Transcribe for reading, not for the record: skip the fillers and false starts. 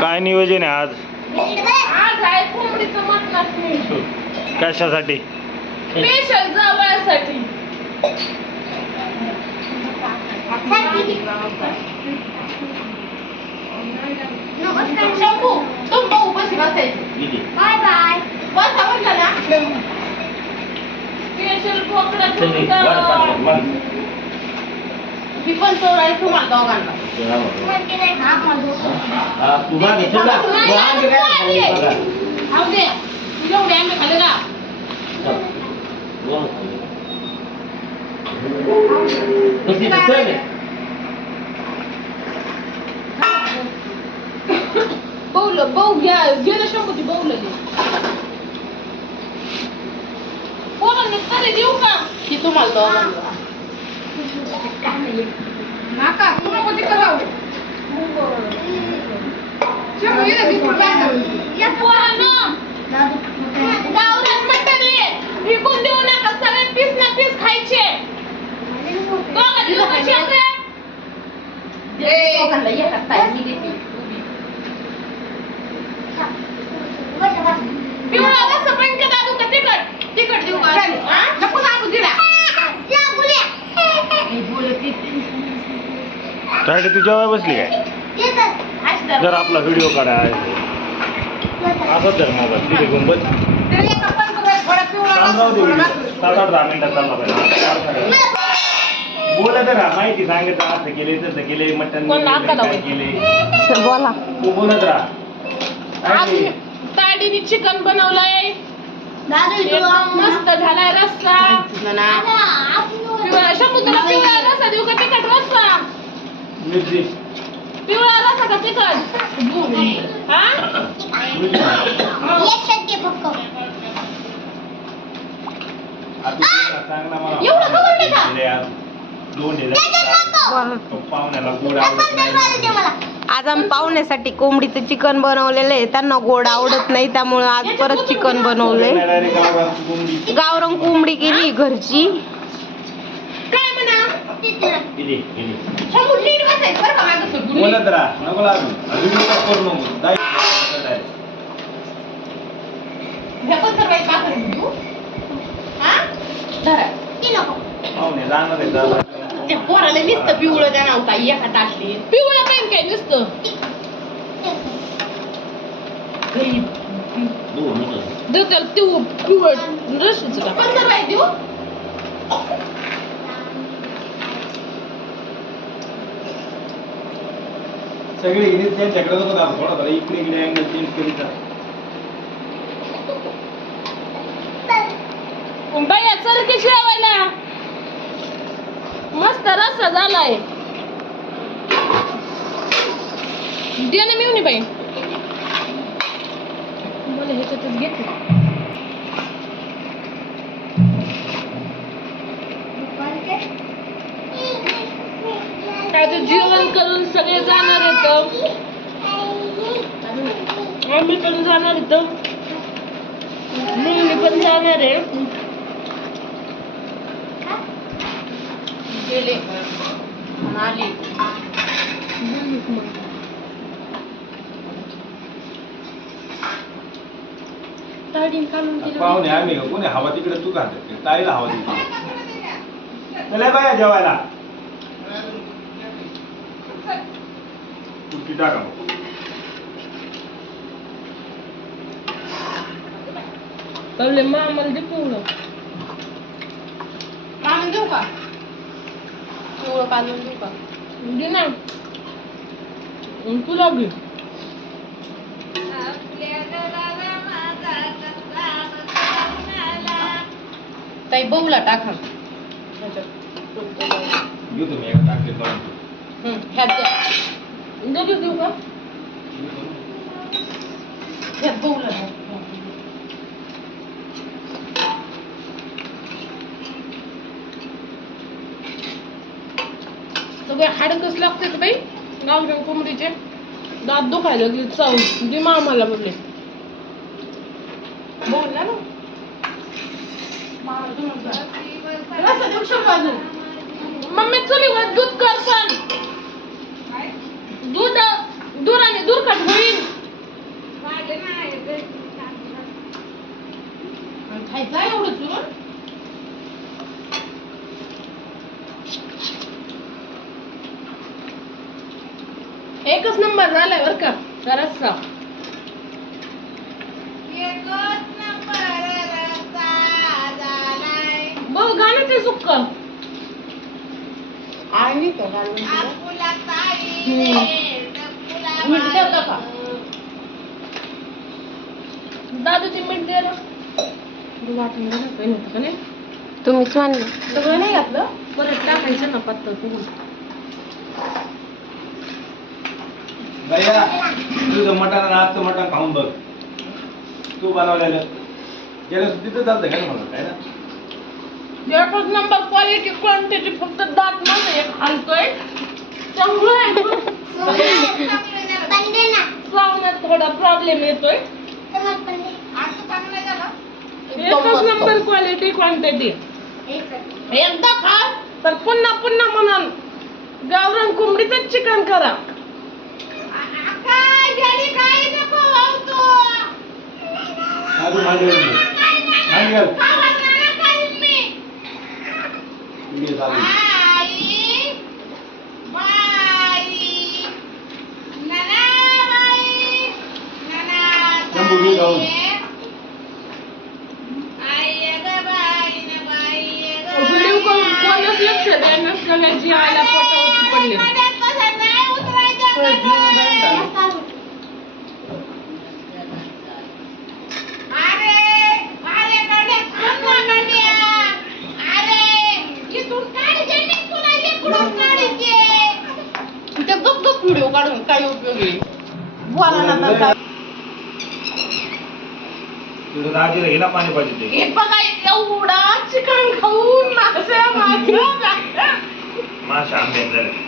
काय नियोजन आहे आज? आज आहे कोंबडीचं मटणाचं नियोजन. कशासाठी? स्पेशल जावयासाठी. शंभू तुम भाऊ बशी बसायचं. Bye bye. बसा म्हटलं ना. स्पेशल कोकणाचं मी पण चोरायला तुम्हाला दोघांना. खाऊ दे. एवढे आंबे खाल्ले का? बहु घ्या गेलं शंभूची बहु लगे कोणाला तरी देऊ का की तुम्हाला दोघांना नाका पुन्हा कधी करावं शंभू येते बिस्कुट या पोरांनो गावरान मटण आहे विकून देऊ नका सगळे पीस ना पीस खायचे दोघं देऊ का शेवटे दोघांना एका ताई मी देते पिवळा कसं पण का दादू का तिखट तिखट देऊ का नको दादू दिला काय तू जेवाय बसली काय? जर आपला व्हिडिओ काढा असंच जर मोबाईल तिथे घेऊन बस 7-8 मिनिटात चालला पाहिजे. बोलत राहा माहिती सांगत असं केले तसं केले मटण केले बोला बोलत राहा. ताडीने चिकन बनवलंय मस्त झालाय रस्सा समुद्र पिवळा रस्सा देऊ का तिखट रस्सा मिरची पिवळा रस्सा का तिखट हा एवढं खबर का पाहुण्याला गोड आवडत नाही. आज आम्ही पाहुण्यासाठी कोंबडीचं चिकन बनवलेलं आहे. त्यांना गोड आवडत नाही त्यामुळे आज परत चिकन बनवलंय. गावरान कोंबडी केली घरची. काय म्हणा बोलत राहा नको लागू व्हिडिओ करू नको पाहुणे जाणार आहे त्या पोराला नुसतं पिवळं द्या नव्हता एका टाकली पिवळं पेन काय नुसतं देतात पिवळ रशीच का देऊ सगळे हिरीत त्यांच्याकडे नको दाखव थोडा थोडा इकडे इकडे अँगल चेंज करीत जा. बाया चल की जेवायला मस्त रस्सा झालाय दे ना मिळून बाई मला ह्याच्यातच घेते काय तर जेवण करून सगळे जाणार आहेत आम्ही पण जाणार आहेत मी पण जाणार आहे गेले आले पाहुणे आम्ही कोणी हवा तिकडे तू खात ताईला हवा तिकडे चला बाया जेवायला कुठली टाका कळले मामाला दे पिवळं काढून देऊ का पिवळं काढून देऊ का दे ना तुला घे ताई बघूला टाका घेऊ तुम्ही एक टाकले ह्यात द्या देऊ का ह्यात बघूला सगळे हाडकच लागते बाई गावरान कोंबडीचे दात दुखायला लागले चावून दे मामाला बोलले बोलला ना मम्मी चुलीवर दूध कर पण दुखत होईल खायचं आहे एवढं चुरून एकच नंबर झालाय बर का रस्सा बघ गाण्याचे सुक्क आणि मीठ ठेवलं का दादूची मीठ दे ना वाटून घालायचं नव्हतं का नाही तुम्हीच म्हणले. सगळं नाही घातलं परत टाकायचं ना पातळ करून गया तुझं मटण आणि आजचं मटण खाऊन बघ तू बनवलेलं गेल्या सुट्टीचं चालतंय काय म्हणत काय ना एकच नंबर क्वालिटी क्वांटिटी फक्त दात मध्ये एक आणतोय चांगलं आहे श्रावणात थोडा प्रॉब्लेम येतोय एकच नंबर क्वालिटी क्वांटिटी एकदा खा तर पुन्हा पुन्हा म्हणाल गावरान कोंबडीचं चिकन करा आधी मांडव मांडव शंभू घे जाऊन व्हिडिओ कोणच लक्ष द्यायला सगळ्यांची आयला पोटावरती पडले व्हिडिओ काढून काय उपयोग आहे बोला ना काय तुझं दाजीला हिला पाणी पाहिजे ते हे बघा एवढा चिकन खाऊन माशा आंबे झाले